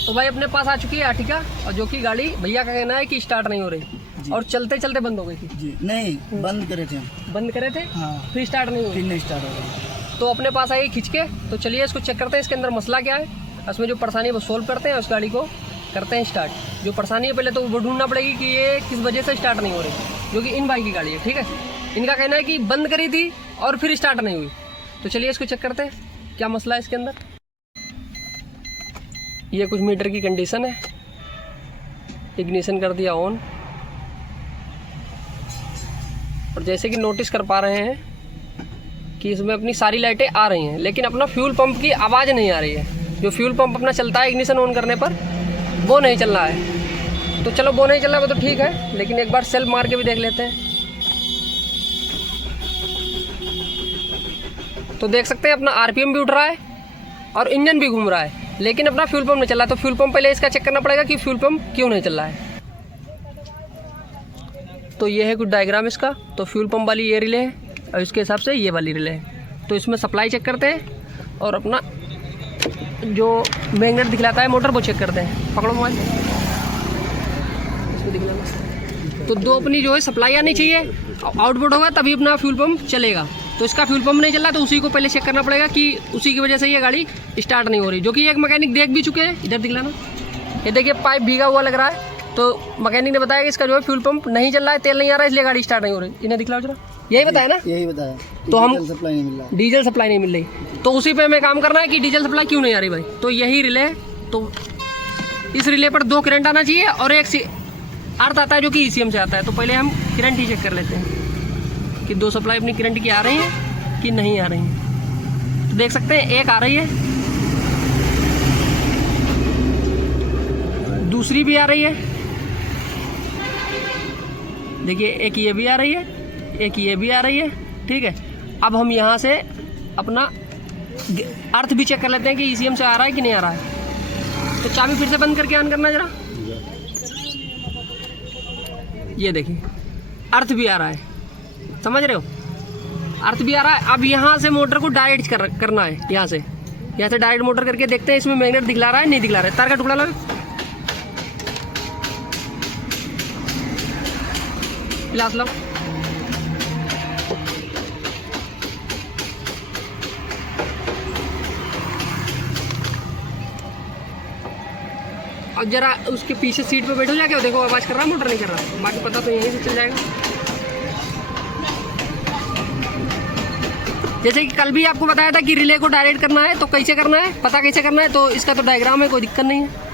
तो भाई अपने पास आ चुकी है आर्टिका, और जो कि गाड़ी भैया का कहना है कि स्टार्ट नहीं हो रही और चलते चलते बंद हो गई थी जी। नहीं, बंद करे थे हम। बंद करे थे, हाँ, फिर स्टार्ट नहीं हुई, फिर नहीं स्टार्ट हो रहा। तो अपने पास आई खींच के। तो चलिए इसको चेक करते हैं इसके अंदर मसला क्या है, उसमें जो परेशानी है वो सोल्व करते हैं, उस गाड़ी को करते हैं स्टार्ट। जो परेशानी है पहले तो वो ढूंढना पड़ेगी कि ये किस वजह से स्टार्ट नहीं हो रही, जो कि इन भाई की गाड़ी है। ठीक है, इनका कहना है कि बंद करी थी और फिर स्टार्ट नहीं हुई। तो चलिए इसको चेक करते हैं क्या मसला है इसके अंदर। ये कुछ मीटर की कंडीशन है, इग्निशन कर दिया ऑन, और जैसे कि नोटिस कर पा रहे हैं कि इसमें अपनी सारी लाइटें आ रही हैं, लेकिन अपना फ्यूल पंप की आवाज़ नहीं आ रही है। जो फ्यूल पंप अपना चलता है इग्निशन ऑन करने पर, वो नहीं चल रहा है। तो चलो वो नहीं चल रहा है वो तो ठीक है, लेकिन एक बार सेल्फ मार के भी देख लेते हैं। तो देख सकते हैं अपना आरपीएम भी उठ रहा है और इंजन भी घूम रहा है, लेकिन अपना फ्यूल पंप नहीं चल रहा है। तो फ्यूल पंप पहले इसका चेक करना पड़ेगा कि फ्यूल पंप क्यों नहीं चल रहा है। तो ये है कुछ डायग्राम इसका। तो फ्यूल पंप वाली ये रिले है और इसके हिसाब से ये वाली रिले है। तो इसमें सप्लाई चेक करते हैं और अपना जो मैग्नेट दिखलाता है मोटर वो चेक करते हैं। पकड़ो मोबाइल, इसको दिखलाना। तो दो अपनी जो है सप्लाई आनी चाहिए, आउटपुट होगा तभी अपना फ्यूल पंप चलेगा। तो इसका फ्यूल पंप नहीं चल रहा, तो उसी को पहले चेक करना पड़ेगा कि उसी की वजह से ये गाड़ी स्टार्ट नहीं हो रही, जो कि एक मैकेनिक देख भी चुके हैं। इधर दिखलाना, ये देखिए पाइप भीगा हुआ लग रहा है। तो मैकेनिक ने बताया कि इसका जो है फ्यूल पंप नहीं चल रहा है, तेल नहीं आ रहा है, इसलिए गाड़ी स्टार्ट नहीं हो रही। इन्हें दिखलाओ जरा, यही बताया ना? यही बताया। तो हम सप्लाई नहीं मिल रहा, डीजल सप्लाई नहीं मिल रही, तो उसी पे हमें काम करना है कि डीजल सप्लाई क्यों नहीं आ रही भाई। तो यही रिले, तो इस रिले पर 2 करंट आना चाहिए और एक अर्थ आता है जो कि ईसीएम से आता है। तो पहले हम करंट ही चेक कर लेते हैं कि 2 सप्लाई अपनी करंट की आ रही हैं कि नहीं आ रही हैं। तो देख सकते हैं एक आ रही है, दूसरी भी आ रही है, देखिए एक ये भी आ रही है, एक ये भी आ रही है। ठीक है, अब हम यहाँ से अपना अर्थ भी चेक कर लेते हैं कि ईसीएम से आ रहा है कि नहीं आ रहा है। तो चाबी फिर से बंद करके ऑन करना जरा, ये देखिए अर्थ भी आ रहा है, समझ रहे हो, अर्थ भी आ रहा है। अब यहाँ से मोटर को डायरेक्ट करना है, यहाँ से डायरेक्ट मोटर करके देखते हैं इसमें मैग्नेट दिखला रहा है नहीं दिखला रहा है। तार का टुकड़ा लगा, गिलास लो, अब जरा उसके पीछे सीट पे बैठो जाके, देखो आवाज़ कर रहा है मोटर नहीं कर रहा, बाकी पता तो यहीं से चल जाएगा। जैसे कि कल भी आपको बताया था कि रिले को डायरेक्ट करना है, तो कैसे करना है, पता कैसे करना है, तो इसका तो डायग्राम है, कोई दिक्कत नहीं है।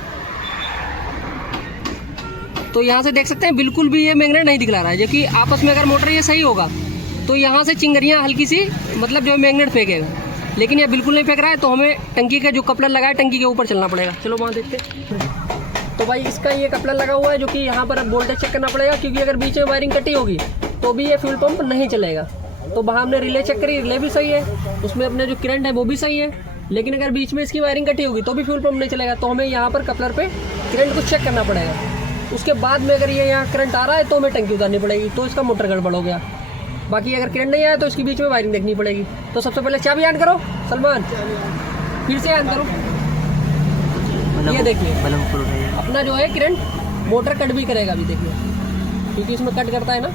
तो यहाँ से देख सकते हैं बिल्कुल भी ये मैग्नेट नहीं दिखला रहा है, जो कि आपस में अगर मोटर ये सही होगा तो यहाँ से चिंगरियाँ हल्की सी मतलब जो मैग्नेट फेंकेगा, लेकिन ये बिल्कुल नहीं फेंक रहा है। तो हमें टंकी का जो कपलर लगा है टंकी के ऊपर चलना पड़ेगा। चलो वहाँ देखते हैं। तो भाई इसका ये कपलर लगा हुआ है, जो कि यहाँ पर वोल्टेज चेक करना पड़ेगा, क्योंकि अगर बीच में वायरिंग कटी होगी तो भी ये फ्यूल पंप नहीं चलेगा। तो वहाँ हमने रिले चेक करी, रिले भी सही है, उसमें अपने जो करंट है वो भी सही है, लेकिन अगर बीच में इसकी वायरिंग कटी होगी तो भी फ्यूल पंप नहीं चलेगा। तो हमें यहाँ पर कपलर पे करंट को चेक करना पड़ेगा। उसके बाद में अगर ये यहाँ करंट आ रहा है तो हमें टंकी उतारनी पड़ेगी, तो इसका मोटर गड़बड़ हो गया। बाकी अगर करंट नहीं आया तो इसके बीच में वायरिंग देखनी पड़ेगी। तो सबसे पहले चाबी ऑन करो सलमान, फिर से ऑन करो, ये देखिए अपना जो है करंट मोटर कट भी करेगा अभी, देखिए क्योंकि इसमें कट करता है ना,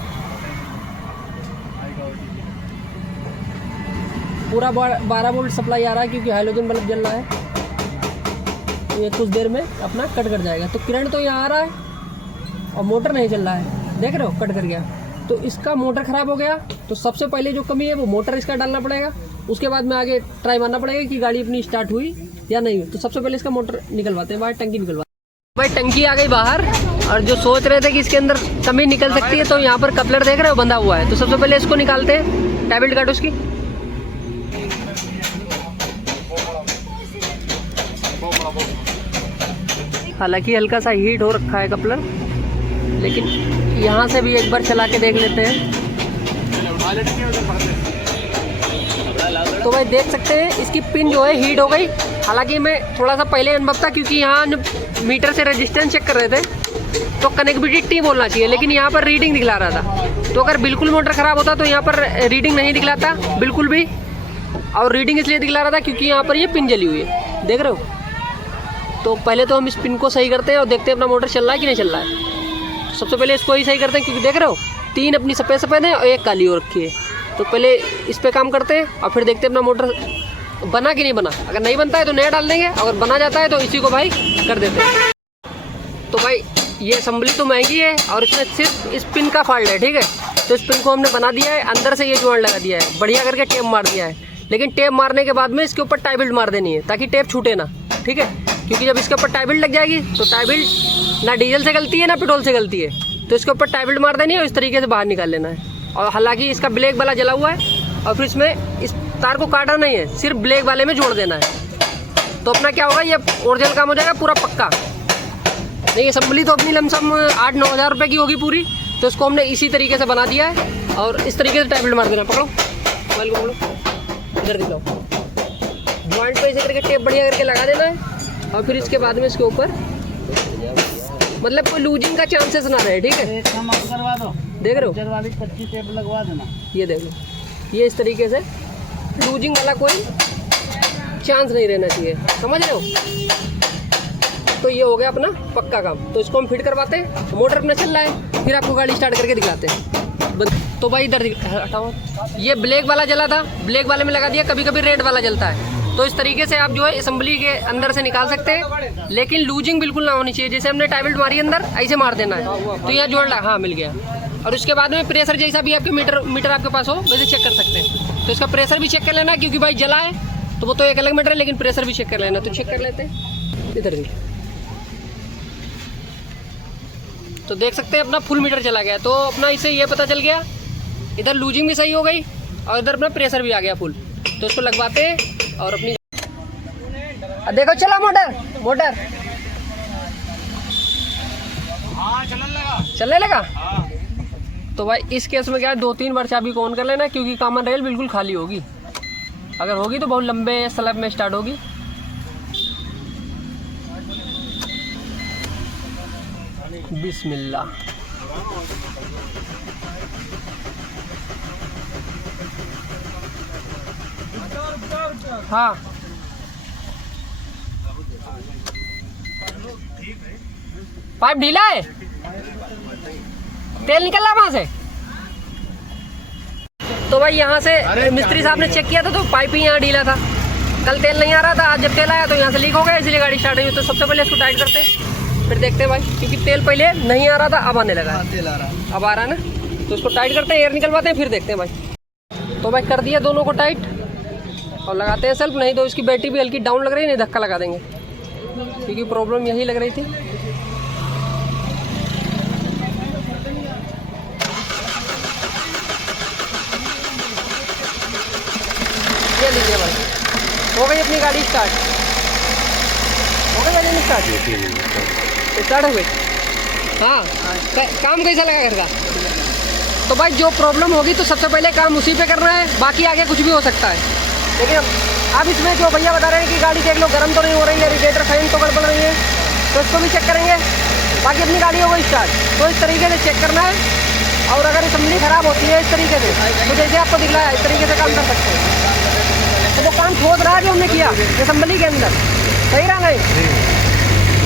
पूरा 12 वोल्ट सप्लाई आ रहा है, क्योंकि हाइलोजन बल्ब जल रहा है। तो ये कुछ देर में अपना कट कर जाएगा। तो करंट तो यहाँ आ रहा है और मोटर नहीं चल रहा है, देख रहे हो कट कर गया। तो इसका मोटर ख़राब हो गया। तो सबसे पहले जो कमी है वो मोटर इसका डालना पड़ेगा, उसके बाद में आगे ट्राई मारना पड़ेगा कि गाड़ी अपनी स्टार्ट हुई या नहीं हुई। तो सबसे पहले इसका मोटर निकलवाते हैं, बाहर टंकी निकलवाते हैं। भाई टंकी आ गई बाहर, और जो सोच रहे थे कि इसके अंदर कमी निकल सकती है, तो यहाँ पर कपलर देख रहे हो बंधा हुआ है। तो सबसे पहले इसको निकालते हैं, टैबलेट काटो उसकी। हालांकि हल्का सा हीट हो रखा है कपलर, लेकिन यहाँ से भी एक बार चला के देख लेते हैं। तो भाई देख सकते हैं इसकी पिन जो है हीट हो गई। हालांकि मैं थोड़ा सा पहले अनुभव था, क्योंकि यहाँ मीटर से रेजिस्टेंस चेक कर रहे थे तो कनेक्टिविटी बोलना चाहिए, लेकिन यहाँ पर रीडिंग दिखला रहा था। तो अगर बिल्कुल मोटर ख़राब होता तो यहाँ पर रीडिंग नहीं दिखलाता बिल्कुल भी, और रीडिंग इसलिए दिखला रहा था क्योंकि यहाँ पर ये पिन जली हुई है, देख रहे हो। तो पहले तो हम इस पिन को सही करते हैं और देखते हैं अपना मोटर चल रहा है कि नहीं चल रहा है। सबसे पहले इसको ही सही करते हैं, क्योंकि देख रहे हो 3 अपनी सफ़ेद सफ़ेद है और 1 काली हो रखी है। तो पहले इस पर काम करते हैं और फिर देखते हैं अपना मोटर बना कि नहीं बना। अगर नहीं बनता है तो नया डाल देंगे, अगर बना जाता है तो इसी को भाई कर देते हैं। तो भाई ये असेंबली तो महंगी है और इसमें सिर्फ इस पिन का फॉल्ट है, ठीक है। तो इस पिन को हमने बना दिया है, अंदर से ये जॉइंट लगा दिया है, बढ़िया करके टेप मार दिया है। लेकिन टेप मारने के बाद में इसके ऊपर टाई बेल्ट मार देनी है ताकि टेप छूटे ना, ठीक है। क्योंकि जब इसके ऊपर टाई बेल्ट लग जाएगी तो टाई बेल्ट ना डीजल से गलती है ना पेट्रोल से गलती है, तो इसके ऊपर टाई बेल्ट मार देनी है और इस तरीके से बाहर निकाल लेना है। और हालांकि इसका ब्लैक वाला जला हुआ है और फिर इसमें इस तार को काटना नहीं है, सिर्फ ब्लैक वाले में जोड़ देना है। तो अपना क्या होगा, ये ओरिजिनल काम हो जाएगा पूरा पक्का। नहीं असेंबली तो अपनी लमसम 8-9 हज़ार रुपये की होगी पूरी। तो इसको हमने इसी तरीके से बना दिया है और इस तरीके से टाई बेल्ट मार देना। पकड़ो मोबाइल को, पकड़ो, इधर दिखाओ। जॉइंट पे इसे करके टेप बढ़िया करके लगा देना है और फिर इसके बाद में इसके ऊपर मतलब कोई लूजिंग का चांसेस ना रहे, ठीक है। करवा दो, देख रहे हो 25 टेप लगवा देना। ये देखो, ये इस तरीके से लूजिंग वाला कोई चांस नहीं रहना चाहिए, समझ रहे हो। तो ये हो गया अपना पक्का काम। तो इसको हम फिट करवाते हैं, मोटर अपना चल रहा है, फिर आपको गाड़ी स्टार्ट करके दिखाते हैं। तो भाई इधर हटाओ, ये ब्लैक वाला जला था, ब्लैक वाले में लगा दिया। कभी कभी रेड वाला जलता है, तो इस तरीके से आप जो है असेंबली के अंदर से निकाल सकते हैं, लेकिन लूजिंग बिल्कुल ना होनी चाहिए। जैसे हमने टाई बेल्ट मारी अंदर, ऐसे मार देना है। तो यहाँ जोड़ ला, हाँ मिल गया। और उसके बाद में प्रेशर जैसा भी आपके मीटर आपके पास हो वैसे चेक कर सकते हैं। तो इसका प्रेशर भी चेक कर लेना, क्योंकि भाई जला है तो वो तो एक अलग मीटर है, लेकिन प्रेशर भी चेक कर लेना। तो चेक कर लेते हैं इधर भी। तो देख सकते हैं अपना फुल मीटर चला गया। तो अपना इससे ये पता चल गया, इधर लूजिंग भी सही हो गई और इधर अपना प्रेशर भी आ गया फुल। तो इसको लगवाते हैं और अपनी देखो चला मोटर चलने लगा। तो भाई इस केस में क्या है, 2-3 बार चाबी को ऑन कर लेना, क्योंकि कॉमन रेल बिल्कुल खाली होगी। अगर होगी तो बहुत लंबे स्लैब में स्टार्ट होगी। बिस्मिल्लाह। हाँ पाइप ढीला है, तेल निकल रहा वहां से। तो भाई यहाँ से मिस्त्री साहब ने चेक किया था तो पाइप ही यहाँ ढीला था। कल तेल नहीं आ रहा था, आज जब तेल आया तो यहाँ से लीक हो गया, इसलिए गाड़ी स्टार्ट हुई। तो सबसे पहले इसको टाइट करते हैं, फिर देखते हैं भाई, क्योंकि तेल पहले नहीं आ रहा था, अब आने लगा। तेल आ रहा, अब आ रहा है ना। तो इसको टाइट करते हैं, एयर निकलवाते हैं, फिर देखते हैं भाई। तो भाई कर दिया दोनों को टाइट और लगाते हैं सेल्फ। नहीं तो इसकी बैटरी भी हल्की डाउन लग रही है, नहीं धक्का लगा देंगे, क्योंकि प्रॉब्लम यही लग रही थी। ये लीजिए भाई, हो गई अपनी गाड़ी स्टार्ट। हो गई गाड़ी स्टार्ट हो गई। हाँ काम कैसा लगा घर का? तो भाई जो प्रॉब्लम होगी तो सबसे पहले काम उसी पे करना है, बाकी आगे कुछ भी हो सकता है। लेकिन अब इसमें जो भैया बता रहे हैं कि गाड़ी देख लो गर्म तो नहीं हो रही है, रेडिएटर फैन तो गड़बड़ रही है, तो इसको भी चेक करेंगे। बाकी अपनी गाड़ी हो गई स्टार्ट। तो इस तरीके से चेक करना है। और अगर असेंबली ख़राब होती है इस तरीके से, तो जैसे आपको दिख रहा है इस तरीके से काम कर सकते हैं। तो वो काम ठोस रहा है जो हमने किया असेंबली के अंदर, सही रहा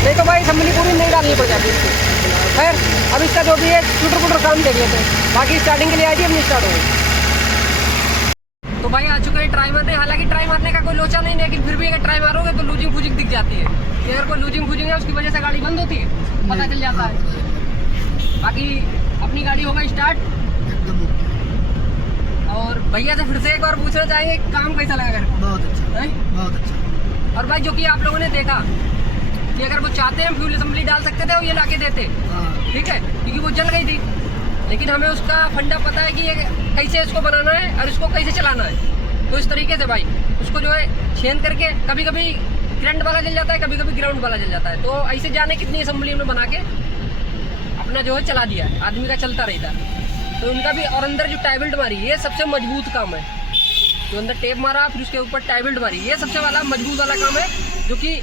नहीं तो भाई असेंबली पूरी नहीं डालनी पड़ जाती इसको। खैर अब इसका जो भी है टूटर पुटर काम देख लेते हैं। बाकी स्टार्टिंग के लिए आई थी, अपनी स्टार्ट हो गई। तो भाई आ चुके हैं ट्राई मारने। हालांकि ट्राई मारने का कोई लोचा नहीं, लेकिन फिर भी अगर ट्राई मारोगे तो लूजिंग फूजिंग दिख जाती है। कि अगर कोई लूजिंग फूजिंग है उसकी वजह से गाड़ी बंद होती है, पता चल जाता है। बाकी अपनी गाड़ी हो गई स्टार्ट। और भैया से फिर से एक बार पूछना चाहेंगे काम कैसा लगा घर? बहुत अच्छा है, बहुत अच्छा। और भाई जो कि आप लोगों ने देखा कि अगर वो चाहते हैं फ्यूल असेंबली डाल सकते थे और ये लाके देते, ठीक है, क्योंकि वो जल गई थी। लेकिन हमें उसका फंडा पता है कि ये कैसे इसको बनाना है और इसको कैसे चलाना है। तो इस तरीके से भाई उसको जो है छेद करके, कभी कभी करंट वाला जल जाता है, कभी कभी ग्राउंड वाला जल जाता है। तो ऐसे जाने कितनी असेंबली हमने बना के अपना जो है चला दिया, आदमी का चलता रहता है। तो उनका भी, और अंदर जो टाई बेल्ट मारी ये सबसे मजबूत काम है। जो अंदर टेप मारा फिर उसके ऊपर टाई बेल्ट मारी, ये सबसे वाला मजबूत वाला काम है, जो कि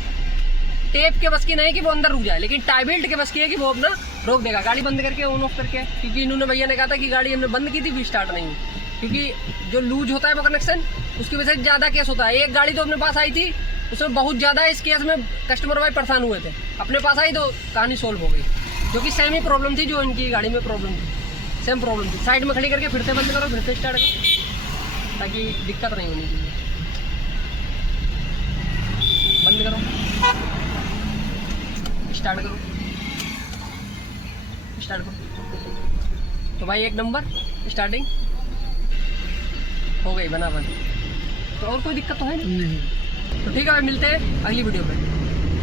टेप के बस की नहीं कि वो अंदर रुक जाए, लेकिन टाई बेल्ट के बस की है कि वो अपना रोक देगा गाड़ी बंद करके, ऑन ऑफ करके। क्योंकि इन्होंने भैया ने कहा था कि गाड़ी हमने बंद की थी भी स्टार्ट नहीं, क्योंकि जो लूज होता है वो कनेक्शन उसकी वजह से ज़्यादा केस होता है। एक गाड़ी तो अपने पास आई थी उसमें बहुत ज़्यादा इस केस में कस्टमर भाई परेशान हुए थे, अपने पास आई तो कहानी सोल्व हो गई। जो कि सेम ही प्रॉब्लम थी जो इनकी गाड़ी में प्रॉब्लम थी, सेम प्रॉब्लम थी। साइड में खड़ी करके फिर से बंद करो, फिर से स्टार्ट करो, ताकि दिक्कत नहीं होनी चाहिए। बंद करो, स्टार्ट करो, स्टार्ट करो। तो भाई 1 नंबर स्टार्टिंग हो गई, बना बंद। तो और कोई दिक्कत तो है नहीं? तो ठीक है भाई, मिलते हैं अगली वीडियो में।